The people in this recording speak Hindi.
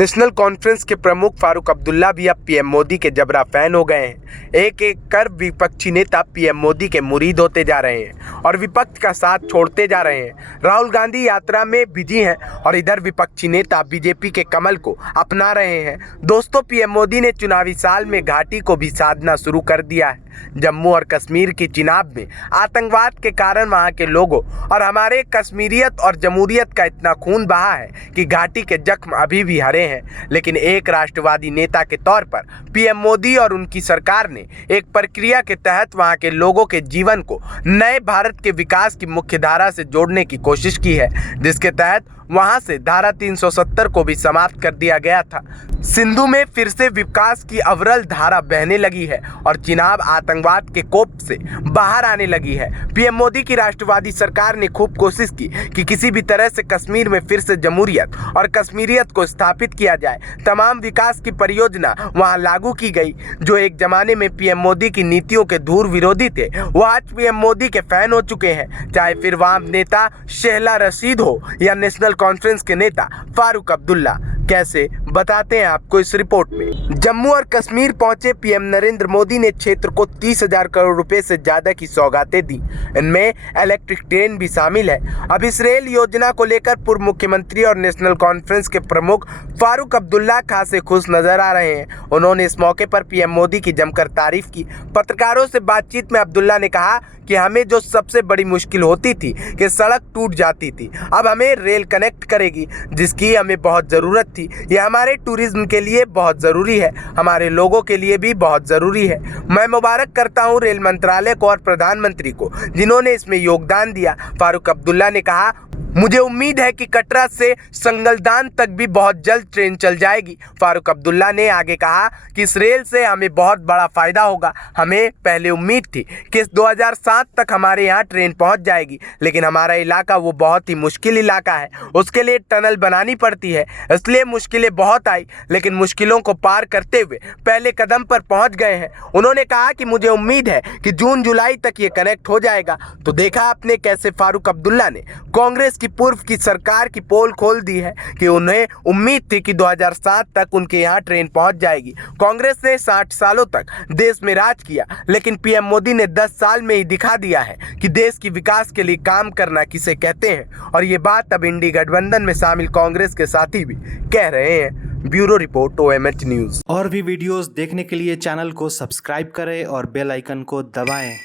नेशनल कॉन्फ्रेंस के प्रमुख फारूक अब्दुल्ला भी अब पीएम मोदी के जबरा फैन हो गए हैं। एक एक कर विपक्षी नेता पीएम मोदी के मुरीद होते जा रहे हैं और विपक्ष का साथ छोड़ते जा रहे हैं। राहुल गांधी यात्रा में बिजी हैं और इधर विपक्षी नेता बीजेपी के कमल को अपना रहे हैं। दोस्तों, पीएम मोदी ने चुनावी साल में घाटी को भी साधना शुरू कर दिया है। जम्मू और कश्मीर की चिनाब में आतंकवाद के कारण वहां के लोगों और हमारे कश्मीरियत और जमहूरियत का इतना खून बहा है कि घाटी के जख्म अभी भी हरे हैं। लेकिन एक राष्ट्रवादी नेता के तौर पर पीएम मोदी और उनकी सरकार ने एक प्रक्रिया के तहत वहां के लोगों के जीवन को नए भारत के विकास की मुख्य धारा से जोड़ने की कोशिश की है, जिसके तहत वहां से धारा 370 को भी समाप्त कर दिया गया था। सिंधु में फिर से विकास की अविरल धारा बहने लगी है और चिनाब आतंकवाद के कोप से बाहर आने लगी है। पीएम मोदी की राष्ट्रवादी सरकार ने खूब कोशिश की कि किसी भी तरह से कश्मीर में फिर से जमहूरियत और कश्मीरियत को स्थापित किया जाए। तमाम विकास की परियोजना वहां लागू की गई। जो एक जमाने में पीएम मोदी की नीतियों के धूर विरोधी थे, वो आज पीएम मोदी के फैन हो चुके हैं। चाहे फिर वहां नेता शेहला रशीद हो या नेशनल कॉन्फ्रेंस के नेता फारूक अब्दुल्ला। कैसे बताते हैं आपको इस रिपोर्ट में। जम्मू और कश्मीर पहुंचे पीएम नरेंद्र मोदी ने क्षेत्र को 30,000 करोड़ रुपए से ज्यादा की सौगातें दी। इनमें इलेक्ट्रिक ट्रेन भी शामिल है। अब इस रेल योजना को लेकर पूर्व मुख्यमंत्री और नेशनल कॉन्फ्रेंस के प्रमुख फारूक अब्दुल्ला खासे खुश नजर आ रहे हैं। उन्होंने इस मौके पर पीएम मोदी की जमकर तारीफ की। पत्रकारों से बातचीत में अब्दुल्ला ने कहा कि हमें जो सबसे बड़ी मुश्किल होती थी कि सड़क टूट जाती थी, अब हमें रेल कनेक्ट करेगी, जिसकी हमें बहुत ज़रूरत थी। यह हमारे टूरिज्म के लिए बहुत ज़रूरी है, हमारे लोगों के लिए भी बहुत ज़रूरी है। मैं मुबारक करता हूं रेल मंत्रालय को और प्रधानमंत्री को, जिन्होंने इसमें योगदान दिया। फारूक अब्दुल्ला ने कहा, मुझे उम्मीद है कि कटरा से संगलदान तक भी बहुत जल्द ट्रेन चल जाएगी। फारूक अब्दुल्ला ने आगे कहा कि इस रेल से हमें बहुत बड़ा फायदा होगा। हमें पहले उम्मीद थी कि 2007 तक हमारे यहाँ ट्रेन पहुँच जाएगी, लेकिन हमारा इलाका वो बहुत ही मुश्किल इलाका है, उसके लिए टनल बनानी पड़ती है, इसलिए मुश्किलें बहुत आई, लेकिन मुश्किलों को पार करते हुए पहले कदम पर पहुँच गए हैं। उन्होंने कहा कि मुझे उम्मीद है कि जून जुलाई तक ये कनेक्ट हो जाएगा। तो देखा आपने कैसे फारूक अब्दुल्ला ने कांग्रेस की पूर्व की सरकार की पोल खोल दी है कि उन्हें उम्मीद थी कि 2007 तक उनके यहाँ ट्रेन पहुंच जाएगी। कांग्रेस ने 60 सालों तक देश में राज किया, लेकिन पीएम मोदी ने 10 साल में ही दिखा दिया है कि देश की विकास के लिए काम करना किसे कहते हैं। और ये बात अब इंडी गठबंधन में शामिल कांग्रेस के साथी भी कह रहे हैं। Bureau report OMH news. और भी वीडियोस देखने के लिए चैनल को सब्सक्राइब करें और बेल आइकन को दबाएं।